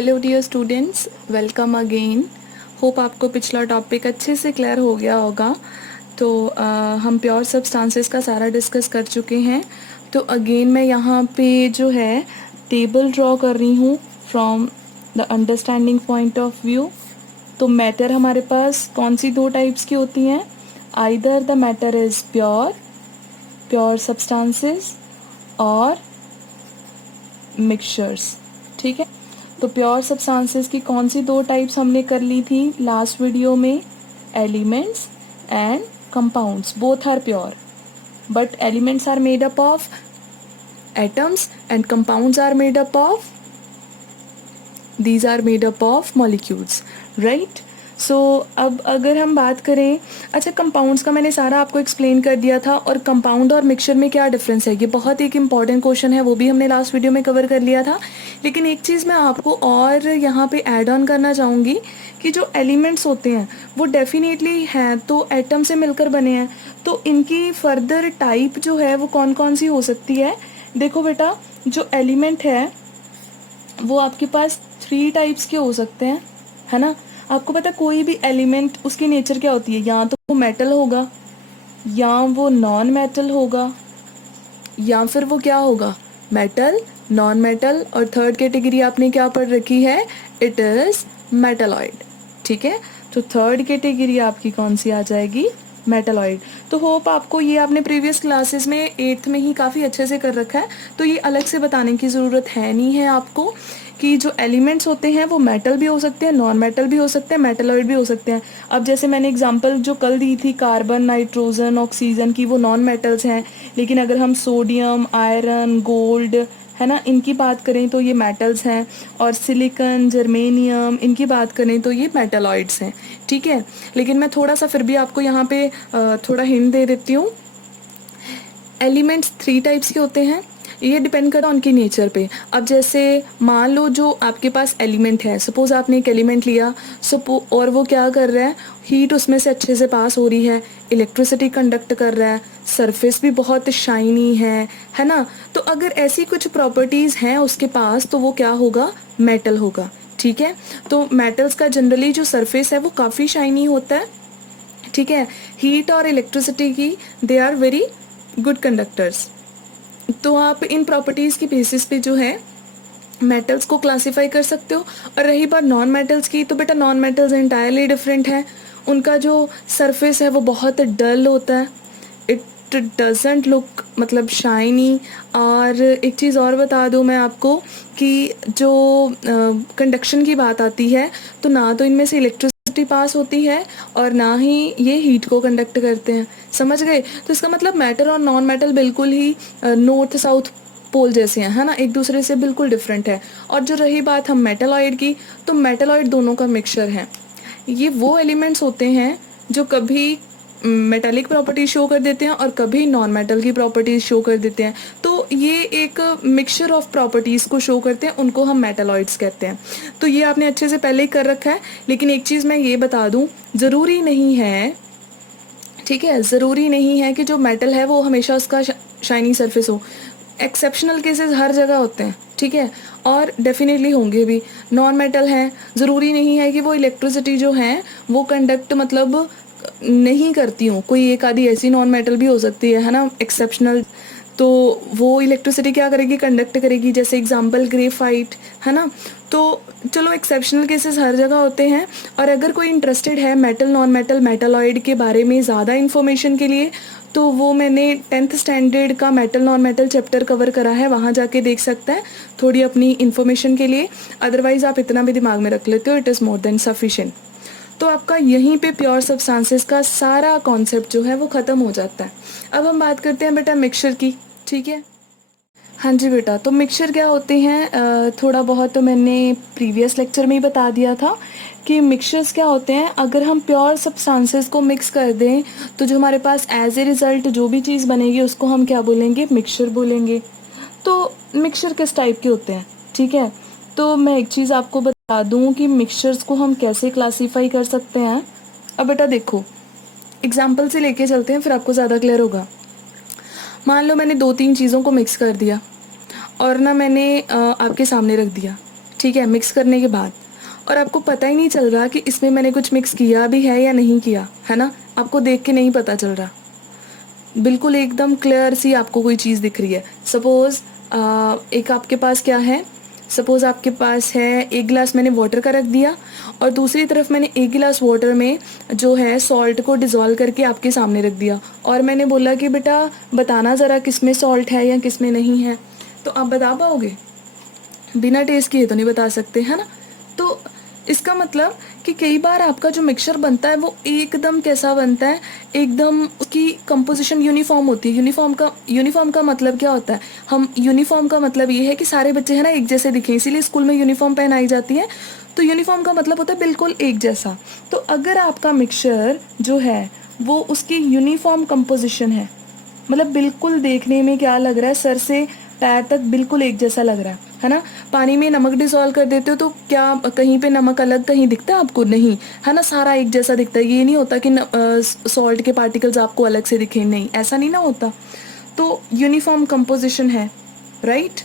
Hello dear students, welcome again. Hope आपको पिछला topic अच्छे से क्लियर हो गया होगा। तो हम प्योर सब्सटेंसेस का सारा डिस्कस कर चुके हैं। तो अगेन मैं यहाँ पे जो है टेबल ड्रॉ कर रही हूँ from the understanding point of view. तो मैटर हमारे पास कौन सी दो टाइप्स की होती हैं? Either the matter is pure substances और मिक्सचर्स। ठीक है, तो प्योर सब्सटेंसेस की कौन सी दो टाइप्स हमने कर ली थी लास्ट वीडियो में? Elements and compounds, both are pure, but elements are made up of atoms and compounds are made up of these are made up of molecules, right? So अब अगर हम बात करें, अच्छा कंपाउंड्स का मैंने सारा आपको एक्सप्लेन कर दिया था, और कंपाउंड और मिक्सचर में क्या डिफरेंस है, ये बहुत एक इंपॉर्टेंट क्वेश्चन है, वो भी हमने लास्ट वीडियो में कवर कर लिया था। लेकिन एक चीज़ मैं आपको और यहाँ पे ऐड ऑन करना चाहूँगी कि जो एलिमेंट्स होते हैं वो डेफिनेटली हैं तो एटम से मिलकर बने हैं, तो इनकी फर्दर टाइप जो है वो कौन कौन सी हो सकती है? देखो बेटा, जो एलिमेंट है वो आपके पास 3 टाइप्स के हो सकते हैं, है ना। आपको पता है कोई भी एलिमेंट उसकी नेचर क्या होती है? या तो वो मेटल होगा, या वो नॉन मेटल होगा, या फिर वो क्या होगा? मेटल, नॉन मेटल, और थर्ड कैटेगरी आपने क्या पढ़ रखी है? It is metalloid. ठीक है, तो थर्ड कैटेगरी आपकी कौन सी आ जाएगी? मेटलॉइड। तो होप आपको ये आपने प्रीवियस क्लासेस में 8th में ही काफ़ी अच्छे से कर रखा है, तो ये अलग से बताने की ज़रूरत है नहीं है आपको कि जो एलिमेंट्स होते हैं वो मेटल भी हो सकते हैं, नॉन मेटल भी हो सकते हैं, मेटलॉइड भी हो सकते हैं। अब जैसे मैंने एग्जांपल जो कल दी थी कार्बन, नाइट्रोजन, ऑक्सीजन की, वो नॉन मेटल्स हैं, लेकिन अगर हम सोडियम, आयरन, गोल्ड, है ना, इनकी बात करें तो ये मेटल्स हैं, और सिलिकॉन, जर्मेनियम, इनकी बात करें तो ये मेटलॉइड्स हैं। ठीक है, लेकिन मैं थोड़ा सा फिर भी आपको यहाँ पे थोड़ा हिंट दे देती हूँ। एलिमेंट्स 3 टाइप्स के होते हैं, ये डिपेंड करता है उनकी नेचर पे। अब जैसे मान लो जो आपके पास एलिमेंट है, सपोज आपने एक एलिमेंट लिया और वो क्या कर रहा है, हीट उसमें से अच्छे से पास हो रही है, इलेक्ट्रिसिटी कंडक्ट कर रहा है, सरफेस भी बहुत शाइनी है ना। तो अगर ऐसी कुछ प्रॉपर्टीज़ हैं उसके पास तो वो क्या होगा? मेटल होगा। ठीक है, तो मेटल्स का जनरली जो सरफेस है वो काफ़ी शाइनी होता है। ठीक है, हीट और इलेक्ट्रिसिटी की they are very good conductors. तो आप इन प्रॉपर्टीज़ की बेसिस पे जो है मेटल्स को क्लासीफाई कर सकते हो। और रही बात नॉन मेटल्स की, तो बेटा नॉन मेटल्स एंटायरली डिफरेंट है। उनका जो सरफेस है वो बहुत डल होता है, इट डजेंट लुक मतलब शाइनी। और एक चीज़ और बता दूँ मैं आपको कि जो कंडक्शन की बात आती है, तो ना तो इनमें से इलेक्ट्रिसिटी पास होती है और ना ही ये हीट को कंडक्ट करते हैं। समझ गए? तो इसका मतलब मेटल और नॉन मेटल बिल्कुल ही नॉर्थ साउथ पोल जैसे हैं, है ना, एक दूसरे से बिल्कुल डिफरेंट है। और जो रही बात हम मेटलॉइड की, तो मेटलॉइड दोनों का मिक्सचर है। ये वो एलिमेंट्स होते हैं जो कभी मेटालिक प्रॉपर्टीज शो कर देते हैं और कभी नॉन मेटल की प्रॉपर्टीज शो कर देते हैं। तो ये एक मिक्सचर ऑफ प्रॉपर्टीज़ को शो करते हैं, उनको हम मेटलॉइड्स कहते हैं। तो ये आपने अच्छे से पहले ही कर रखा है। लेकिन एक चीज़ मैं ये बता दूं, ज़रूरी नहीं है, ठीक है, ज़रूरी नहीं है कि जो मेटल है वो हमेशा उसका शाइनी सरफेस हो। एक्सेप्शनल केसेस हर जगह होते हैं, ठीक है, और डेफिनेटली होंगे भी। नॉन मेटल हैं, ज़रूरी नहीं है कि वो इलेक्ट्रिसिटी जो है वो कंडक्ट मतलब नहीं करती हूँ, कोई एक आधी ऐसी नॉन मेटल भी हो सकती है ना, एक्सेप्शनल। तो वो इलेक्ट्रिसिटी क्या करेगी? कंडक्ट करेगी, जैसे एग्जांपल ग्रेफाइट, है ना। तो चलो एक्सेप्शनल केसेस हर जगह होते हैं। और अगर कोई इंटरेस्टेड है मेटल, नॉन मेटल, मेटलॉइड के बारे में ज़्यादा इन्फॉर्मेशन के लिए, तो वो मैंने 10th स्टैंडर्ड का metal non metal chapter cover करा है, वहाँ जाके देख सकता है थोड़ी अपनी इन्फॉर्मेशन के लिए। अदरवाइज़ आप इतना भी दिमाग में रख लेते हो, it is more than sufficient. तो आपका यहीं पे प्योर सब्सटेंसेस का सारा कॉन्सेप्ट जो है वो ख़त्म हो जाता है। अब हम बात करते हैं बेटा मिक्सचर की। ठीक है, हाँ जी बेटा, तो मिक्सचर क्या होते हैं थोड़ा बहुत तो मैंने प्रीवियस लेक्चर में ही बता दिया था कि मिक्सचर्स क्या होते हैं। अगर हम प्योर सब्सटेंसेस को मिक्स कर दें तो जो हमारे पास एज ए रिज़ल्ट जो भी चीज़ बनेगी उसको हम क्या बोलेंगे? मिक्सचर बोलेंगे। तो मिक्सचर किस टाइप के होते हैं? ठीक है, तो मैं एक चीज़ आपको बता दूं कि मिक्सचर्स को हम कैसे क्लासीफाई कर सकते हैं। अब बेटा देखो, एग्जाम्पल से लेके चलते हैं, फिर आपको ज़्यादा क्लियर होगा। मान लो मैंने 2-3 चीज़ों को मिक्स कर दिया और ना मैंने आपके सामने रख दिया। ठीक है, मिक्स करने के बाद, और आपको पता ही नहीं चल रहा कि इसमें मैंने कुछ मिक्स किया भी है या नहीं किया, है ना, आपको देख के नहीं पता चल रहा, बिल्कुल एकदम क्लियर सी आपको कोई चीज़ दिख रही है। सपोज़ एक आपके पास क्या है, सपोज़ आपके पास है एक गिलास मैंने वाटर का रख दिया और दूसरी तरफ मैंने एक गिलास वाटर में जो है सॉल्ट को डिज़ोल्व करके आपके सामने रख दिया और मैंने बोला कि बेटा बताना ज़रा किस में सॉल्ट है या किस में नहीं है, तो आप बता पाओगे? बिना टेस्ट किए तो नहीं बता सकते, है ना। तो इसका मतलब कि कई बार आपका जो मिक्सचर बनता है वो एकदम कैसा बनता है, एकदम उसकी कंपोजिशन यूनिफॉर्म होती है। यूनिफॉर्म का मतलब क्या होता है, हम यूनिफॉर्म का मतलब ये है कि सारे बच्चे है ना एक जैसे दिखें, इसीलिए स्कूल में यूनिफॉर्म पहनाई जाती है। तो यूनिफॉर्म का मतलब होता है बिल्कुल एक जैसा। तो अगर आपका मिक्सचर जो है वो उसकी यूनिफॉर्म कंपोजिशन है, मतलब बिल्कुल देखने में क्या लग रहा है, सर से पैर तक बिल्कुल एक जैसा लग रहा है ना। पानी में नमक डिसॉल्व कर देते हो तो क्या कहीं पे नमक अलग कहीं दिखता है आपको? नहीं, है ना, सारा एक जैसा दिखता है। ये नहीं होता कि सॉल्ट के पार्टिकल्स आपको अलग से दिखें, नहीं, ऐसा नहीं ना होता। तो यूनिफॉर्म कंपोजिशन है, राइट।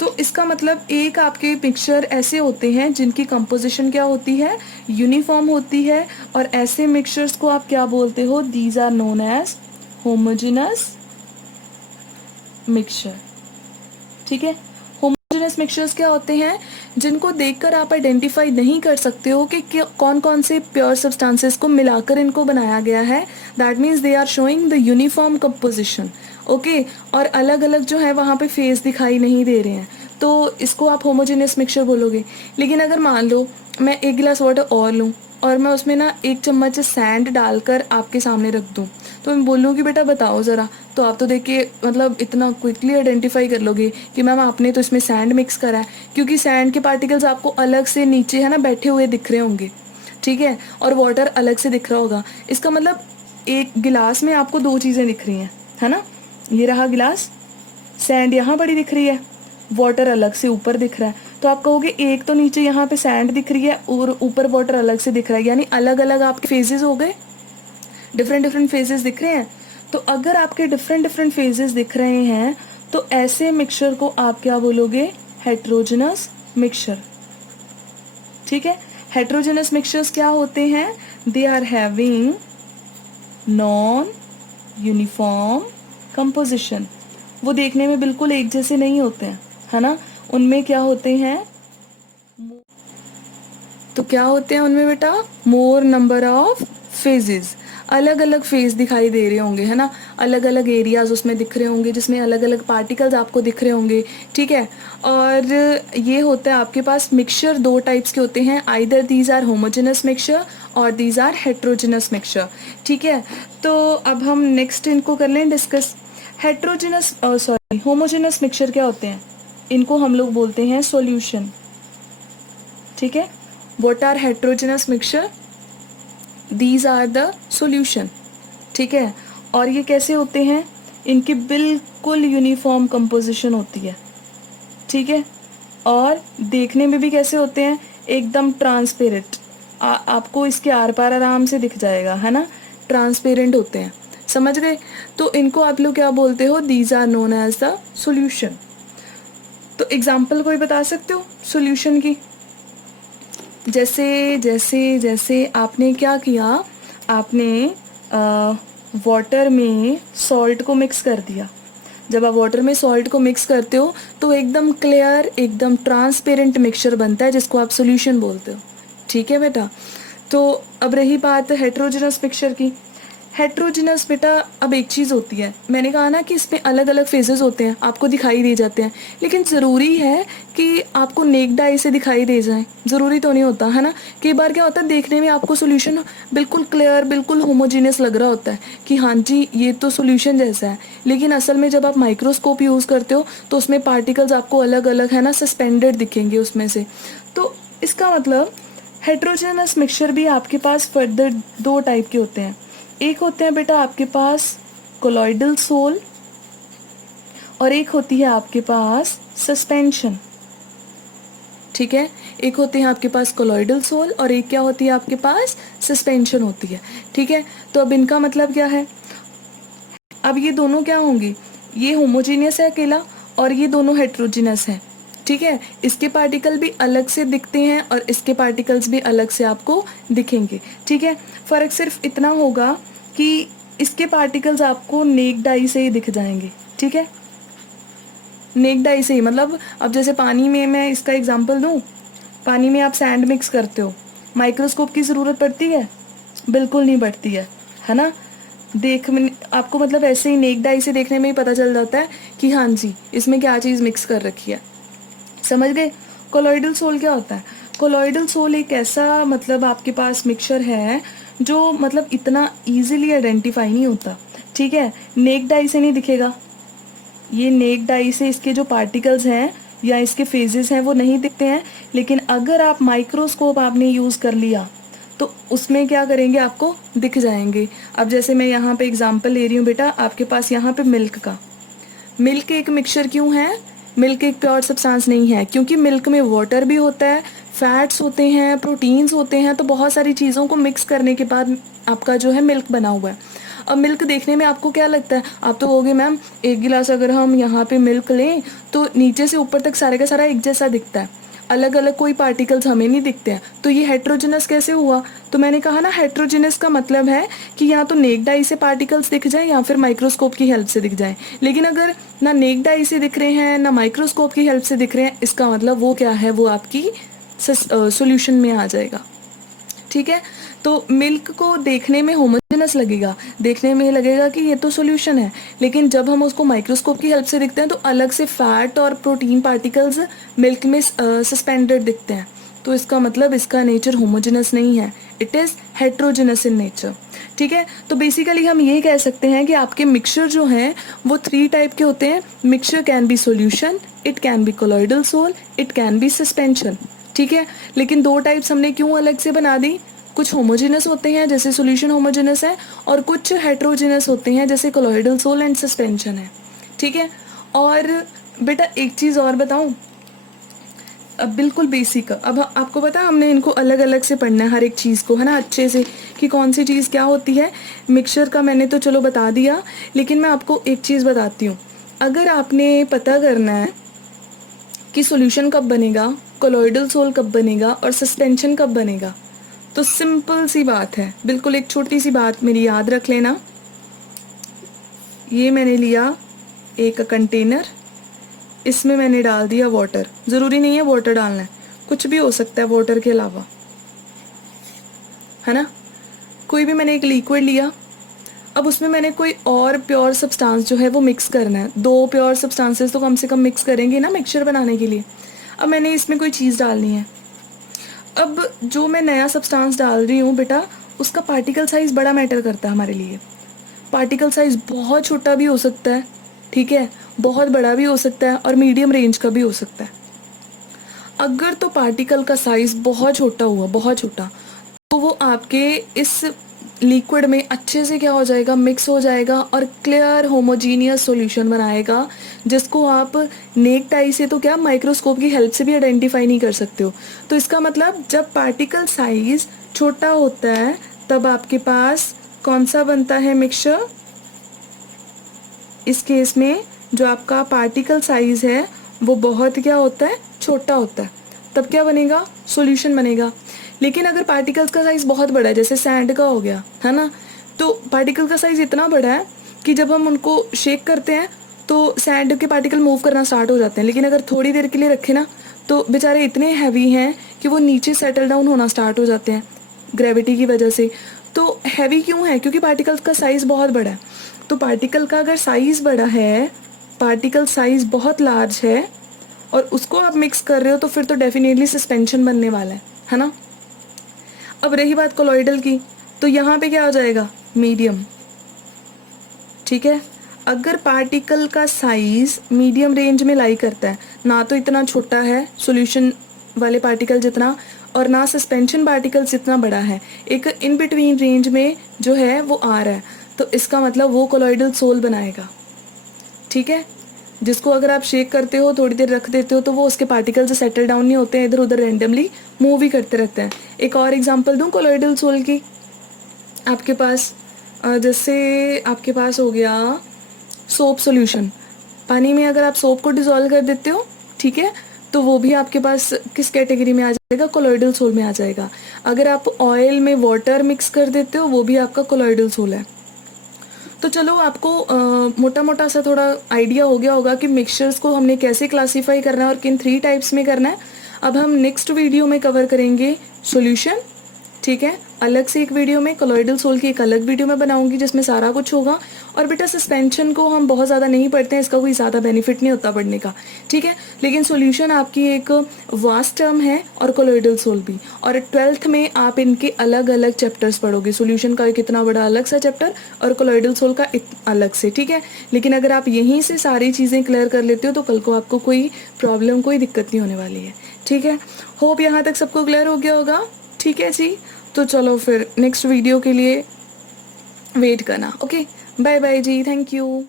तो इसका मतलब एक आपके मिक्सचर ऐसे होते हैं जिनकी कंपोजिशन क्या होती है, यूनिफॉर्म होती है, और ऐसे मिक्सचर्स को आप क्या बोलते हो, these are known as homogeneous mixture. ठीक है, होमोजेनस मिक्सचर्स क्या होते हैं, जिनको देखकर आप आइडेंटिफाई नहीं कर सकते हो कि कौन कौन से प्योर सब्सटेंसेस को मिलाकर इनको बनाया गया है। That means they are showing the uniform composition, okay, और अलग अलग जो है वहाँ पे फेस दिखाई नहीं दे रहे हैं, तो इसको आप होमोजेनस मिक्सचर बोलोगे। लेकिन अगर मान लो मैं एक गिलास वाटर और लूँ और मैं उसमें ना 1 चम्मच सैंड डालकर आपके सामने रख दूँ, तो मैं बोलूँ कि बेटा बताओ ज़रा, तो आप तो देख के मतलब इतना क्विकली आइडेंटिफाई कर लोगे कि मैम आपने तो इसमें सैंड मिक्स करा है, क्योंकि सैंड के पार्टिकल्स आपको अलग से नीचे है ना बैठे हुए दिख रहे होंगे, ठीक है, और वाटर अलग से दिख रहा होगा। इसका मतलब एक गिलास में आपको 2 चीज़ें दिख रही हैं, है ना, ये रहा गिलास, सैंड यहाँ बड़ी दिख रही है, वाटर अलग से ऊपर दिख रहा है। तो आप कहोगे एक तो नीचे यहाँ पे सैंड दिख रही है और ऊपर वाटर अलग से दिख रहा है, यानी अलग अलग आपके फेजेस हो गए, डिफरेंट डिफरेंट फेजेस दिख रहे हैं। तो अगर आपके डिफरेंट डिफरेंट फेजेस दिख रहे हैं तो ऐसे मिक्सचर को आप क्या बोलोगे, हेट्रोजेनस मिक्सचर। ठीक है, हेट्रोजेनस मिक्सचर्स क्या होते हैं, they are having non uniform composition. वो देखने में बिल्कुल एक जैसे नहीं होते हैं, है ना, उनमें क्या होते हैं, तो क्या होते हैं उनमें बेटा, मोर नंबर ऑफ फेजेस, अलग अलग फेज दिखाई दे रहे होंगे, है ना, अलग अलग एरियाज उसमें दिख रहे होंगे जिसमें अलग अलग पार्टिकल्स आपको दिख रहे होंगे, ठीक है। और ये होता है आपके पास मिक्सचर 2 टाइप्स के होते हैं, either these are homogeneous mixture और दीज आर हेट्रोजेनस मिक्सचर, ठीक है। तो अब हम नेक्स्ट इनको कर लें discuss. Heterogeneous sorry homogeneous mixture क्या होते हैं, इनको हम लोग बोलते हैं सॉल्यूशन, ठीक है। What are heterogeneous mixture, these are the solution, ठीक है। और ये कैसे होते हैं, इनकी बिल्कुल यूनिफॉर्म कंपोजिशन होती है, ठीक है, और देखने में भी कैसे होते हैं, एकदम ट्रांसपेरेंट, आपको इसके आर पार आराम से दिख जाएगा, है ना, ट्रांसपेरेंट होते हैं, समझ गए। तो इनको आप लोग क्या बोलते हो, these are known as the solution. तो एग्जाम्पल कोई बता सकते हो सॉल्यूशन की, जैसे जैसे जैसे आपने क्या किया, आपने वाटर में सॉल्ट को मिक्स कर दिया। जब आप वाटर में सॉल्ट को मिक्स करते हो तो एकदम क्लियर, एकदम ट्रांसपेरेंट मिक्सचर बनता है जिसको आप सॉल्यूशन बोलते हो, ठीक है बेटा। तो अब रही बात हेट्रोजेनस मिक्सचर की। हेट्रोजेनस बेटा, अब एक चीज़ होती है, मैंने कहा ना कि इसमें अलग अलग फेजेस होते हैं, आपको दिखाई दे जाते हैं, लेकिन ज़रूरी है कि आपको नेक्ड आई से दिखाई दे जाए, ज़रूरी तो नहीं होता, है ना। कई बार क्या होता है, देखने में आपको सोल्यूशन बिल्कुल क्लियर, बिल्कुल होमोजीनियस लग रहा होता है कि हाँ जी ये तो सोल्यूशन जैसा है, लेकिन असल में जब आप माइक्रोस्कोप यूज़ करते हो तो उसमें पार्टिकल्स आपको अलग अलग, है ना, सस्पेंडेड दिखेंगे उसमें से। तो इसका मतलब हेट्रोजेनस मिक्सचर भी आपके पास फर्दर 2 टाइप के होते हैं। एक होते हैं बेटा आपके पास कोलॉइडल सोल और एक होती है आपके पास सस्पेंशन, ठीक है। एक होते हैं आपके पास कोलॉइडल सोल और एक क्या होती है आपके पास, सस्पेंशन होती है, ठीक है। तो अब इनका मतलब क्या है, अब ये दोनों क्या होंगी, ये होमोजीनियस है अकेला और ये दोनों हेट्रोजीनियस है, ठीक ठीक है। इसके पार्टिकल भी अलग से दिखते हैं और इसके पार्टिकल्स भी अलग से आपको दिखेंगे, ठीक है। फ़र्क सिर्फ इतना होगा कि इसके पार्टिकल्स आपको नेक्ड आई से ही दिख जाएंगे, ठीक है। नेक्ड आई से ही मतलब अब जैसे पानी में, मैं इसका एग्जांपल दूं, पानी में आप सैंड मिक्स करते हो, माइक्रोस्कोप की ज़रूरत पड़ती है? बिल्कुल नहीं पड़ती है ना। आपको मतलब ऐसे ही नेक्ड आई से देखने में ही पता चल जाता है कि हाँ जी इसमें क्या चीज़ मिक्स कर रखी है, समझ गए। कोलॉइडल सोल क्या होता है? कोलॉइडल सोल एक ऐसा मतलब आपके पास मिक्सचर है जो मतलब इतना इजीली आइडेंटिफाई नहीं होता, ठीक है। नेक्ड आई से नहीं दिखेगा, ये नेक्ड आई से इसके जो पार्टिकल्स हैं या इसके फेजेस हैं वो नहीं दिखते हैं, लेकिन अगर आप माइक्रोस्कोप आपने यूज़ कर लिया तो उसमें क्या करेंगे, आपको दिख जाएंगे। अब जैसे मैं यहाँ पे एग्जांपल ले रही हूँ बेटा, आपके पास यहाँ पे मिल्क का, मिल्क एक मिक्सचर क्यों है? मिल्क एक प्योर सब्सटेंस नहीं है, क्योंकि मिल्क में वाटर भी होता है, फैट्स होते हैं, प्रोटीन्स होते हैं, तो बहुत सारी चीज़ों को मिक्स करने के बाद आपका जो है मिल्क बना हुआ है। अब मिल्क देखने में आपको क्या लगता है? आप तो कहोगे मैम एक गिलास अगर हम यहाँ पे मिल्क लें तो नीचे से ऊपर तक सारे का सारा एक जैसा दिखता है, अलग अलग कोई पार्टिकल्स हमें नहीं दिखते हैं, तो ये हेट्रोजेनस कैसे हुआ? तो मैंने कहा ना, हेट्रोजेनस का मतलब है कि या तो नेक्ड आई से पार्टिकल्स दिख जाए या फिर माइक्रोस्कोप की हेल्प से दिख जाए। लेकिन अगर ना नेक्ड आई से दिख रहे हैं ना माइक्रोस्कोप की हेल्प से दिख रहे हैं, इसका मतलब वो क्या है, वो आपकी सॉल्यूशन में आ जाएगा, ठीक है। तो मिल्क को देखने में होमोजेनस लगेगा, देखने में लगेगा कि ये तो सॉल्यूशन है, लेकिन जब हम उसको माइक्रोस्कोप की हेल्प से दिखते हैं तो अलग से फैट और प्रोटीन पार्टिकल्स मिल्क में सस्पेंडेड दिखते हैं, तो इसका मतलब इसका नेचर होमोजेनस नहीं है, it is heterogeneous in nature, ठीक है। तो बेसिकली हम यही कह सकते हैं कि आपके मिक्सचर जो हैं वो 3 टाइप के होते हैं। Mixture can be solution, it can be colloidal sol, it can be suspension, ठीक है। लेकिन 2 टाइप्स हमने क्यों अलग से बना दी? कुछ होमोजेनस होते हैं जैसे सॉल्यूशन होमोजेनस है, और कुछ हेट्रोजेनस होते हैं जैसे कोलॉइडल सोल एंड सस्पेंशन है, ठीक है। और बेटा एक चीज़ और बताऊं, अब बिल्कुल बेसिक, अब आपको पता है हमने इनको अलग अलग से पढ़ना है हर एक चीज़ को, है ना, अच्छे से कि कौन सी चीज़ क्या होती है। मिक्सचर का मैंने तो चलो बता दिया, लेकिन मैं आपको एक चीज़ बताती हूँ। अगर आपने पता करना है कि सॉल्यूशन कब बनेगा, कोलॉइडल सोल कब बनेगा और सस्पेंशन कब बनेगा, तो सिंपल सी बात है, बिल्कुल एक छोटी सी बात मेरी याद रख लेना। ये मैंने लिया एक कंटेनर, इसमें मैंने डाल दिया वाटर, ज़रूरी नहीं है वाटर डालना है, कुछ भी हो सकता है वाटर के अलावा, है ना। कोई भी मैंने एक लिक्विड लिया, अब उसमें मैंने कोई और प्योर सब्सटेंस जो है वो मिक्स करना है। 2 प्योर सब्सटेंसेस तो कम से कम मिक्स करेंगे ना मिक्सचर बनाने के लिए। अब मैंने इसमें कोई चीज़ डालनी है, अब जो मैं नया सब्सटेंस डाल रही हूँ बेटा, उसका पार्टिकल साइज़ बड़ा मैटर करता है हमारे लिए। पार्टिकल साइज़ बहुत छोटा भी हो सकता है, ठीक है, बहुत बड़ा भी हो सकता है और मीडियम रेंज का भी हो सकता है। अगर तो पार्टिकल का साइज़ बहुत छोटा हुआ, बहुत छोटा, तो वो आपके इस लिक्विड में अच्छे से क्या हो जाएगा, मिक्स हो जाएगा और क्लियर होमोजीनियस सॉल्यूशन बनाएगा, जिसको आप नेक्ड आई से तो क्या माइक्रोस्कोप की हेल्प से भी आइडेंटिफाई नहीं कर सकते हो। तो इसका मतलब जब पार्टिकल साइज छोटा होता है तब आपके पास कौन सा बनता है मिक्सचर? इस केस में जो आपका पार्टिकल साइज है वो बहुत क्या होता है, छोटा होता है, तब क्या बनेगा, सॉल्यूशन बनेगा। लेकिन अगर पार्टिकल्स का साइज़ बहुत बड़ा है, जैसे सैंड का हो गया, है ना, तो पार्टिकल का साइज़ इतना बड़ा है कि जब हम उनको शेक करते हैं तो सैंड के पार्टिकल मूव करना स्टार्ट हो जाते हैं, लेकिन अगर थोड़ी देर के लिए रखे ना तो बेचारे इतने हैवी हैं कि वो नीचे सेटल डाउन होना स्टार्ट हो जाते हैं ग्रेविटी की वजह से। तो हैवी क्यों है? क्योंकि पार्टिकल्स का साइज़ बहुत बड़ा है। तो पार्टिकल का अगर साइज़ बड़ा है, पार्टिकल साइज़ बहुत लार्ज है और उसको आप मिक्स कर रहे हो, तो फिर तो डेफिनेटली सस्पेंशन बनने वाला है ना। अब रही बात कोलॉइडल की, तो यहाँ पे क्या हो जाएगा, मीडियम, ठीक है। अगर पार्टिकल का साइज मीडियम रेंज में लाई करता है, ना तो इतना छोटा है सॉल्यूशन वाले पार्टिकल जितना और ना सस्पेंशन पार्टिकल जितना बड़ा है, एक इन बिटवीन रेंज में जो है वो आ रहा है, तो इसका मतलब वो कोलॉइडल सोल बनाएगा, ठीक है। जिसको अगर आप शेक करते हो, थोड़ी देर रख देते हो, तो वो उसके पार्टिकल से सेटल डाउन नहीं होते हैं, इधर उधर रैंडमली मूव ही करते रहते हैं। एक और एग्जांपल दूं कोलॉइडल सोल की, आपके पास जैसे आपके पास हो गया सोप सॉल्यूशन, पानी में अगर आप सोप को डिसॉल्व कर देते हो, ठीक है, तो वो भी आपके पास किस कैटेगरी में आ जाएगा, कोलॉइडल सोल में आ जाएगा। अगर आप ऑयल में वाटर मिक्स कर देते हो वो भी आपका कोलॉइडल सोल है। तो चलो आपको मोटा मोटा सा थोड़ा आइडिया हो गया होगा कि मिक्सचर्स को हमने कैसे क्लासीफाई करना है और किन 3 टाइप्स में करना है। अब हम नेक्स्ट वीडियो में कवर करेंगे सॉल्यूशन, ठीक है। अलग से एक वीडियो में कोलॉइडल सोल की एक अलग वीडियो में बनाऊंगी जिसमें सारा कुछ होगा। और बेटा सस्पेंशन को हम बहुत ज़्यादा नहीं पढ़ते हैं, इसका कोई ज़्यादा बेनिफिट नहीं होता पढ़ने का, ठीक है। लेकिन सॉल्यूशन आपकी एक वास्ट टर्म है और कोलॉइडल सोल भी, और 12th में आप इनके अलग अलग चैप्टर्स पढ़ोगे। सॉल्यूशन का एक इतना बड़ा अलग सा चैप्टर और कोलॉइडल सोल का अलग से, ठीक है। लेकिन अगर आप यहीं से सारी चीज़ें क्लियर कर लेते हो तो कल को आपको कोई प्रॉब्लम, कोई दिक्कत नहीं होने वाली है, ठीक है। होप यहाँ तक सबको क्लियर हो गया होगा, ठीक है जी। तो चलो फिर नेक्स्ट वीडियो के लिए वेट करना, ओके। बाय बाय जी, थैंक यू।